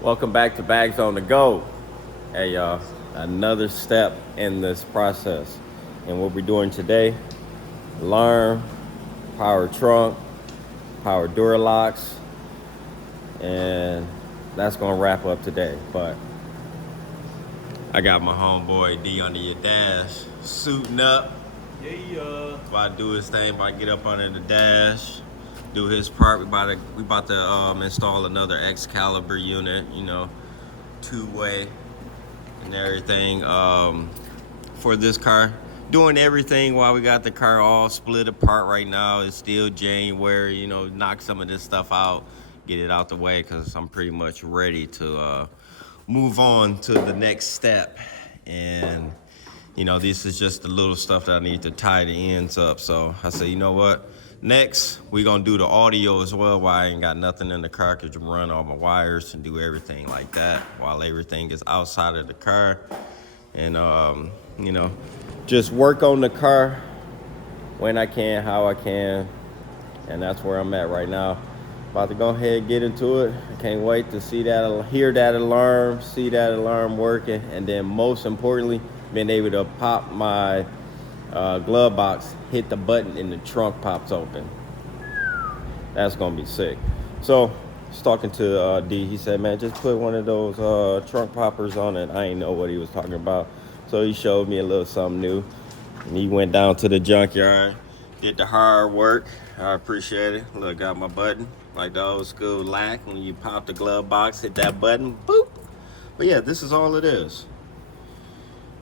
Welcome back to Bags on the Go. Hey y'all, another step in this process. And what we're doing today, alarm, power trunk, power door locks, and that's gonna wrap up today. But I got my homeboy D under your dash, suiting up. Yeah. About to do his thing, about to get up under the dash, do his part. We about to install another Excalibur unit, two-way and everything for this car. Doing everything while we got the car all split apart right now. It's still January, knock some of this stuff out, get it out the way, because I'm pretty much ready to move on to the next step. And this is just the little stuff that I need to tie the ends up. So I said, you know what? Next, we're gonna do the audio as well, while I ain't got nothing in the car, could run all my wires and do everything like that while everything is outside of the car. And just work on the car when I can, how I can. And that's where I'm at right now. About to go ahead and get into it. I can't wait to hear that alarm, see that alarm working, and then most importantly, being able to pop my glove box, hit the button, and the trunk pops open. That's gonna be sick. So, I was talking to D. He said, "Man, just put one of those trunk poppers on it." I didn't know what he was talking about, so he showed me a little something new. And he went down to the junkyard, did the hard work. I appreciate it. Look, got my button like the old school lack when you pop the glove box, hit that button, boop. But yeah, this is all it is.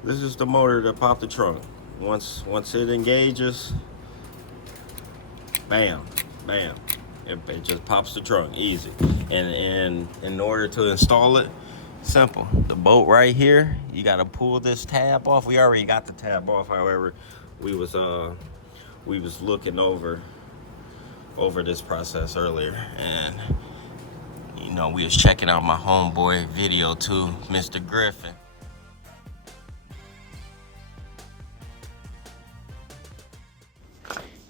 This is the motor that popped the trunk. Once it engages, bam, bam, it just pops the trunk, easy. And in order to install it, simple. The bolt right here, you gotta pull this tab off. We already got the tab off. However, we was looking over this process earlier, and we was checking out my homeboy video too, Mr. Griffin.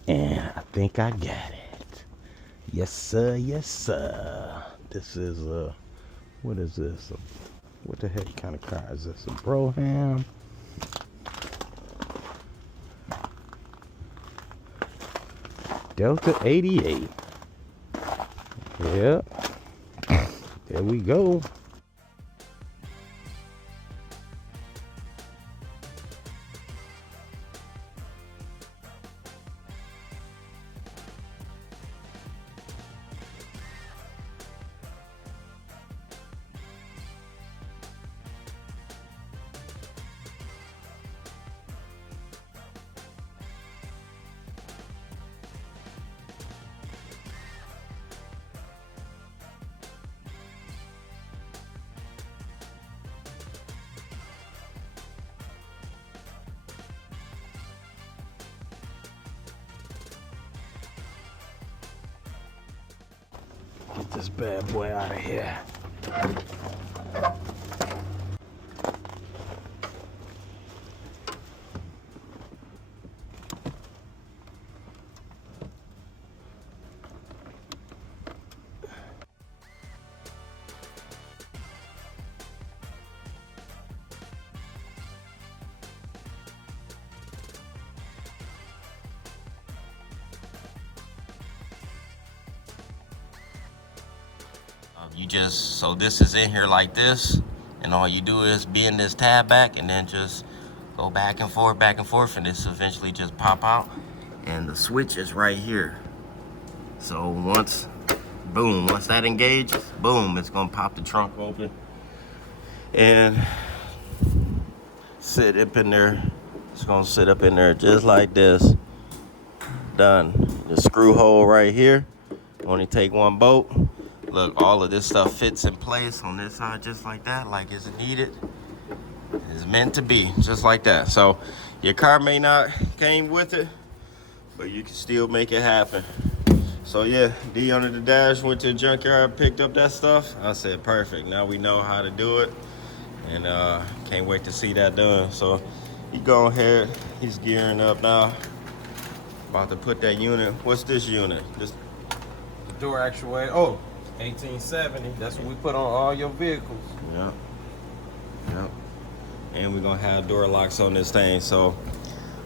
And I think I got it. Yes, sir. Yes, sir. This is what is this? What the heck kind of car is this? A Broham? Delta 88. Yep. There we go. Get this bad boy out of here. So this is in here like this, and all you do is bend this tab back and then just go back and forth, and this eventually just pop out. And the switch is right here. So once that engages, boom, it's gonna pop the trunk open and sit up in there. It's gonna sit up in there just like this. Done. The screw hole right here. Only take one bolt. Look, all of this stuff fits in place on this side just like that, like it's needed. It's meant to be, just like that. So your car may not came with it, but you can still make it happen. So yeah, D under the dash, went to the junkyard, picked up that stuff. I said, perfect, now we know how to do it. And can't wait to see that done. So he go ahead, he's gearing up now. About to put that unit, what's this unit? This door actuator. Oh, 1870. That's what we put on all your vehicles. Yep. Yep. And we're gonna have door locks on this thing. So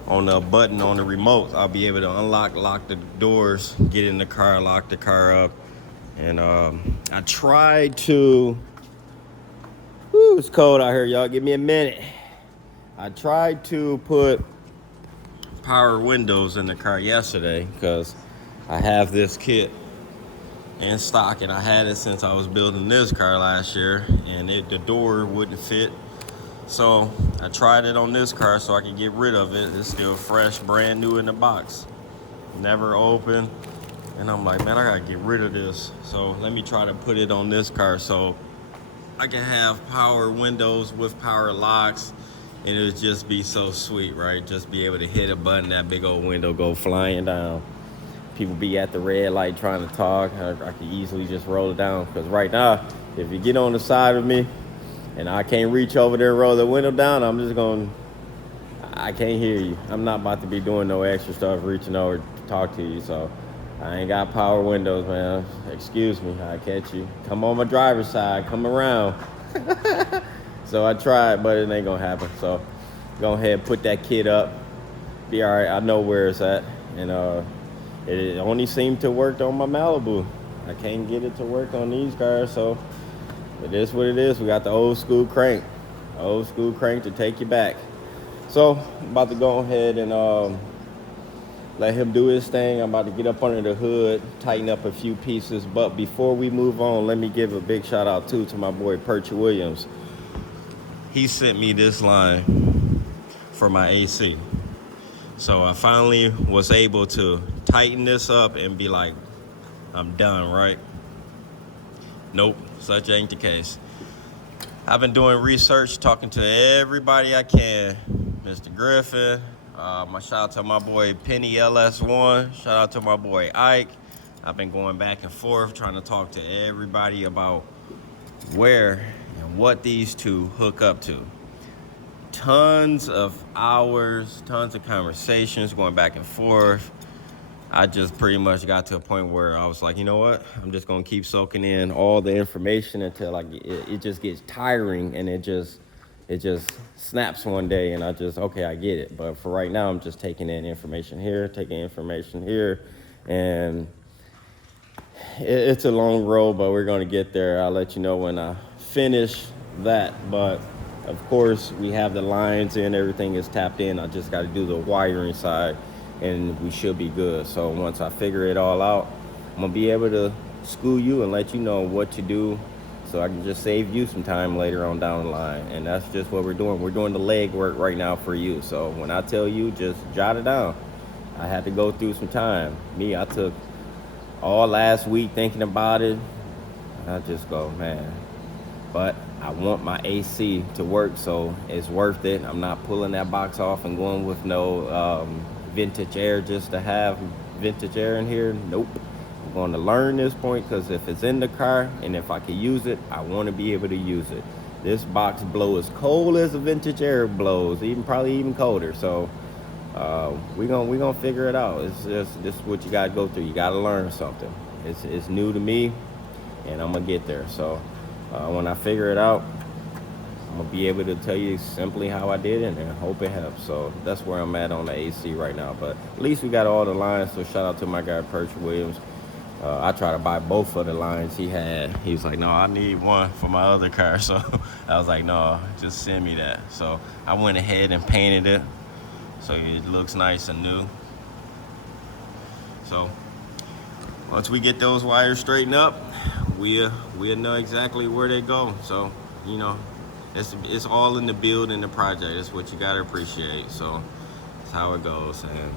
on the button on the remote, I'll be able to lock the doors, get in the car, lock the car up. And I tried to, whoo, it's cold out here, y'all. Give me a minute. I tried to put power windows in the car yesterday because I have this kit in stock, and I had it since I was building this car last year, and the door wouldn't fit. So I tried it on this car so I could get rid of it. It's still fresh, brand new in the box, never opened. And I'm like, man, I gotta get rid of this. So let me try to put it on this car so I can have power windows with power locks, and it would just be so sweet, right? Just be able to hit a button, that big old window go flying down. People be at the red light trying to talk. I can easily just roll it down, because right now, if you get on the side of me and I can't reach over there and roll the window down, I can't hear you. I'm not about to be doing no extra stuff, reaching over to talk to you. So I ain't got power windows, man. Excuse me, I catch you. Come on my driver's side, come around. So I tried, but it ain't gonna happen. So go ahead and put that kit up. Be all right, I know where it's at. And it only seemed to work on my Malibu. I can't get it to work on these cars, so it is what it is. We got the old school crank to take you back. So I'm about to go ahead and let him do his thing. I'm about to get up under the hood, tighten up a few pieces. But before we move on, let me give a big shout out to my boy Perch Williams. He sent me this line for my AC. So I finally was able to tighten this up and be like, I'm done, right? Nope, such ain't the case. I've been doing research, talking to everybody I can. Mr. Griffin, my shout out to my boy Penny LS1, shout out to my boy Ike. I've been going back and forth trying to talk to everybody about where and what these two hook up to. Tons of hours, tons of conversations going back and forth. I just pretty much got to a point where I was like, you know what? I'm just gonna keep soaking in all the information until it just gets tiring, and it just snaps one day, and I get it. But for right now, I'm just taking in information here, and it's a long road, but we're gonna get there. I'll let you know when I finish that. But of course, we have the lines in, everything is tapped in. I just got to do the wiring side, and we should be good. So once I figure it all out, I'm gonna be able to school you and let you know what to do, so I can just save you some time later on down the line. And that's just what we're doing. We're doing the leg work right now for you. So when I tell you, just jot it down. I had to go through some time. I took all last week thinking about it. I just go, man. But I want my AC to work, so it's worth it. I'm not pulling that box off and going with no vintage air just to have vintage air in here. Nope. I'm going to learn this point, because if it's in the car and if I can use it, I want to be able to use it. This box blows as cold as a vintage air blows, probably even colder. So we're gonna figure it out. This is what you gotta go through. You gotta learn something. It's new to me, and I'm gonna get there. So when I figure it out, I'm gonna be able to tell you simply how I did it, and I hope it helps. So that's where I'm at on the AC right now. But at least we got all the lines. So shout out to my guy Perch Williams. I tried to buy both of the lines he had. He was like, no, I need one for my other car. So I was like, no, just send me that. So I went ahead and painted it so it looks nice and new. So once we get those wires straightened up, we'll know exactly where they go. So, you know, it's all in the build and the project. That's what you gotta appreciate. So that's how it goes. And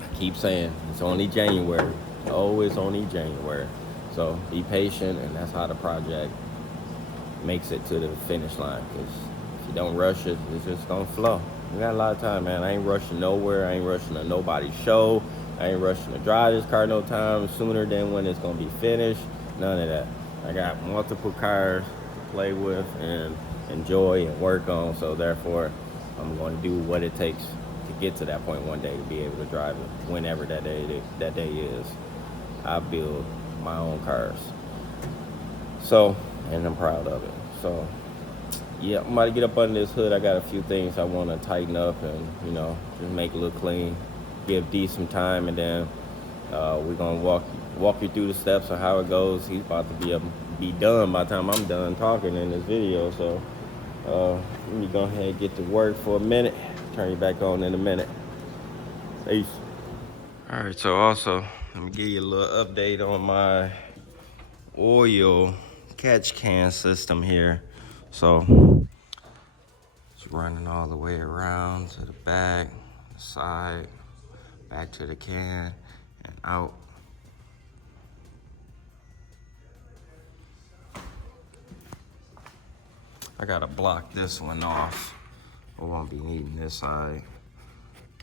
I keep saying, it's only January. Oh, it's only January. So be patient, and that's how the project makes it to the finish line. Because if you don't rush it, it's just gonna flow. We got a lot of time, man. I ain't rushing nowhere. I ain't rushing to nobody's show. I ain't rushing to drive this car no time sooner than when it's gonna be finished. None of that. I got multiple cars to play with and enjoy and work on. So therefore, I'm going to do what it takes to get to that point one day, to be able to drive it whenever that day is. I build my own cars. So, and I'm proud of it. So, yeah, I'm about to get up under this hood. I got a few things I want to tighten up and, just make it look clean. Give D some time, and then we're gonna walk you through the steps of how it goes. He's about to be done by the time I'm done talking in this video. So let me go ahead and get to work for a minute. Turn you back on in a minute. Peace. All right. So also, let me give you a little update on my oil catch can system here. So it's running all the way around to the back, the side, back to the can, and out. I gotta block this one off. I won't be needing this side,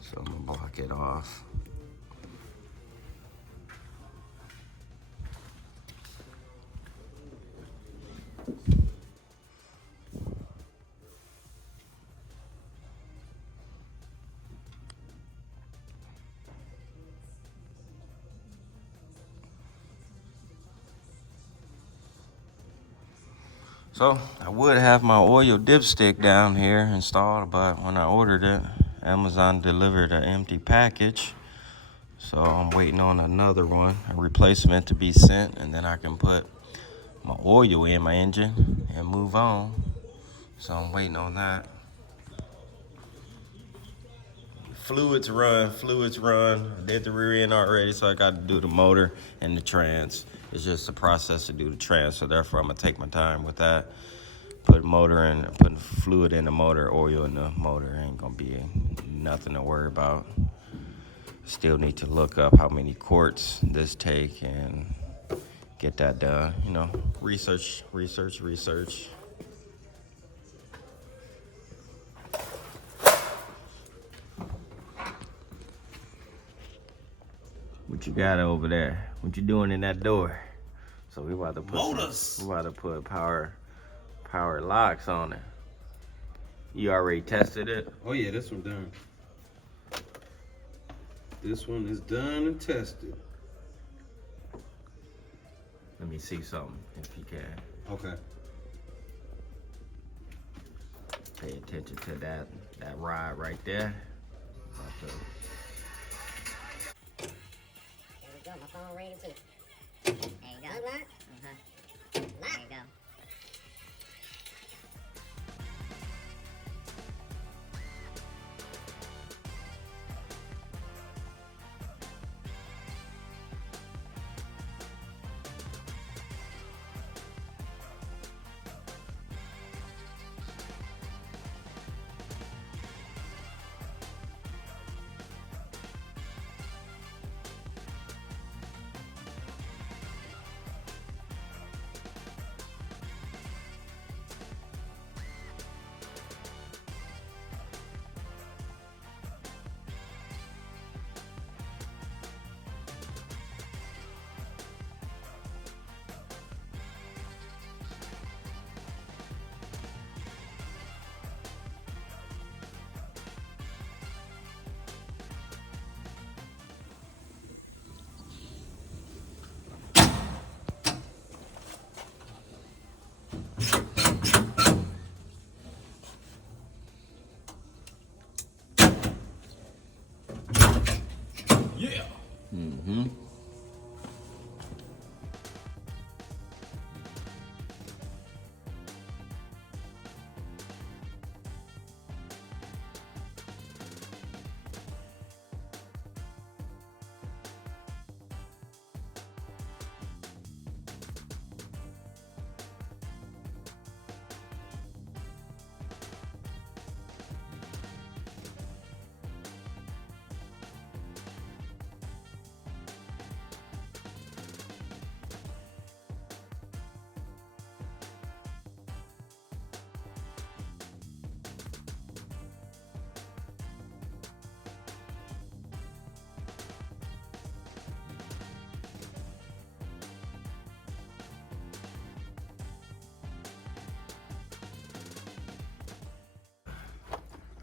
so I'm gonna block it off. So I would have my oil dipstick down here installed, but when I ordered it, Amazon delivered an empty package. So I'm waiting on another one, a replacement to be sent, and then I can put my oil in my engine and move on. So I'm waiting on that. Fluids run. I did the rear end already, so I got to do the motor and the trans. It's just a process to do the trans, so therefore I'm gonna take my time with that. Put motor in, putting fluid in the motor, oil in the motor ain't gonna be nothing to worry about. Still need to look up how many quarts this take and get that done. Research. What you got over there? What you doing in that door? So we about to put power locks on it. You already tested it? Oh yeah, this one done. This one is done and tested. Let me see something if you can. Okay. Pay attention to that rod right there. There we go, my phone ringing too. There you go. Lock? There you go. Yeah. Mm-hmm.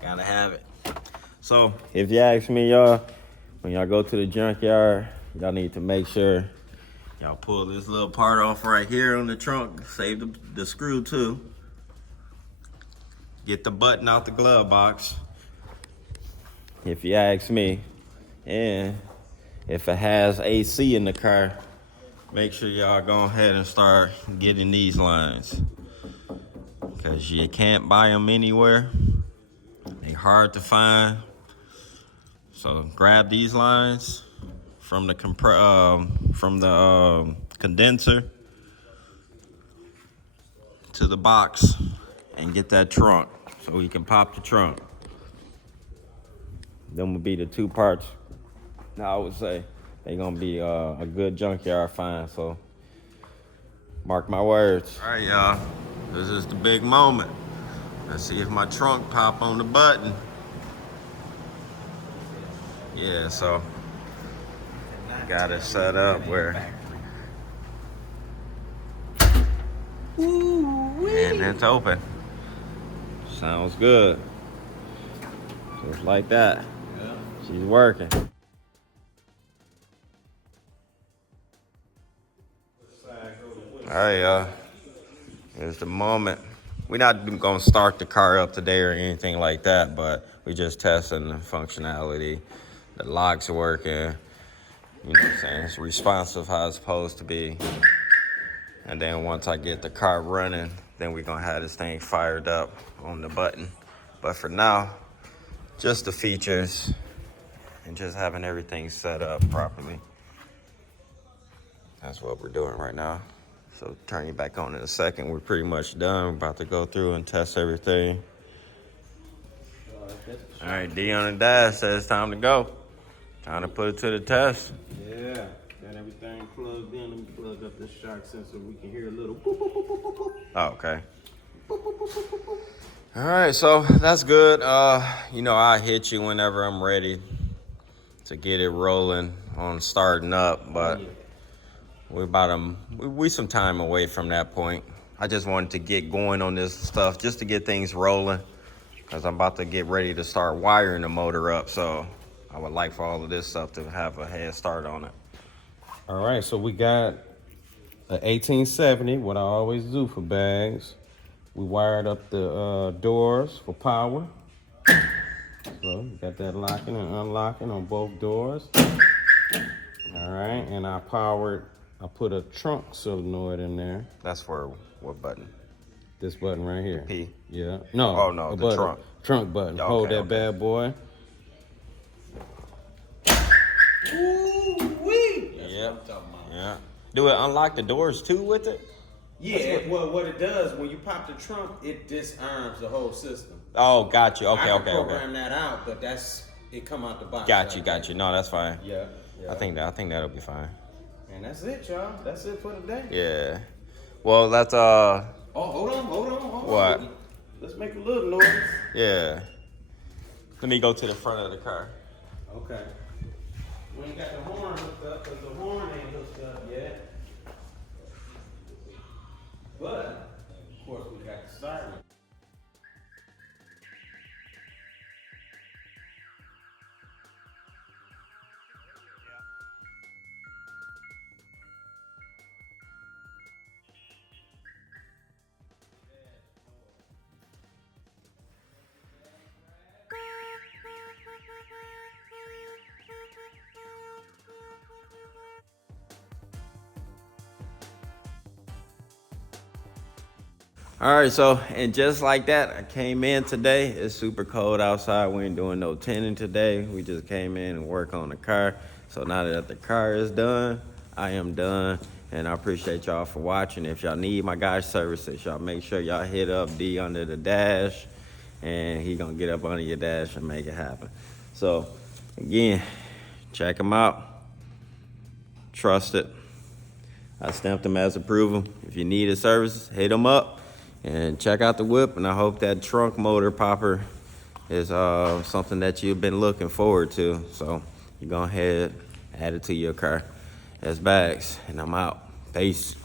Gotta have it. So if you ask me, y'all, when y'all go to the junkyard, y'all need to make sure Y'all pull this little part off right here on the trunk. Save the screw too. Get the button out the glove box, if you ask me. And if it has AC in the car, make sure y'all go ahead and start getting these lines, because you can't buy them anywhere. They hard to find. So grab these lines from the condenser to the box and get that trunk so we can pop the trunk. Them would be the two parts. Now I would say they're gonna be a good junkyard find, so mark my words. All right, y'all, this is the big moment. Let's see if my trunk pop on the button. Yeah, so got it set up where, and it's open. Sounds good. Just like that. She's working. All right, y'all. Here's the moment. We're not gonna start the car up today or anything like that, but we just testing the functionality. The locks are working. You know what I'm saying? It's responsive how it's supposed to be. And then once I get the car running, then we're gonna have this thing fired up on the button. But for now, just the features and just having everything set up properly. That's what we're doing right now. So turn you back on in a second. We're pretty much done. We're about to go through and test everything. All right, D on the dash says it's time to go. Time to put it to the test. Yeah, got everything plugged in. Let me plug up this shock sensor. We can hear a little boop, boop, boop, boop, boop, boop. Oh, okay. Boop, boop, boop, boop, boop, boop. All right, so that's good. You know, I hit you whenever I'm ready to get it rolling on starting up, but we some time away from that point. I just wanted to get going on this stuff just to get things rolling, because I'm about to get ready to start wiring the motor up. So I would like for all of this stuff to have a head start on it. All right, so we got a 1870, what I always do for bags. We wired up the doors for power. So we got that locking and unlocking on both doors. All right, and I put a trunk solenoid in there. That's for what button? This button right here. P? Yeah. No. Oh, no, the trunk. Trunk button. Okay, Hold that okay. bad boy. Ooh-wee! Yeah. Yeah. Do it unlock the doors too with it? Yeah, well, what it does, when you pop the trunk, it disarms the whole system. Oh, got you. Okay, I can okay. program that out, but it come out the box. Got you. No, that's fine. Yeah. I think that'll be fine. And that's it, y'all. That's it for today. Yeah. Well, that's Oh, hold on. What? Let's make a little noise. Yeah. Let me go to the front of the car. Okay. We ain't got the horn hooked up because the horn ain't hooked up yet. But, of course, we got the siren. All right, so, and just like that, I came in today. It's super cold outside. We ain't doing no tinting today. We just came in and work on the car. So now that the car is done, I am done. And I appreciate y'all for watching. If y'all need my guy's services, y'all make sure y'all hit up D under the dash, and he gonna get up under your dash and make it happen. So again, check him out. Trust it. I stamped him as approval. If you need his services, hit him up. And check out the whip, and I hope that trunk motor popper is something that you've been looking forward to. So you go ahead, add it to your car. That's Bags, and I'm out. Peace.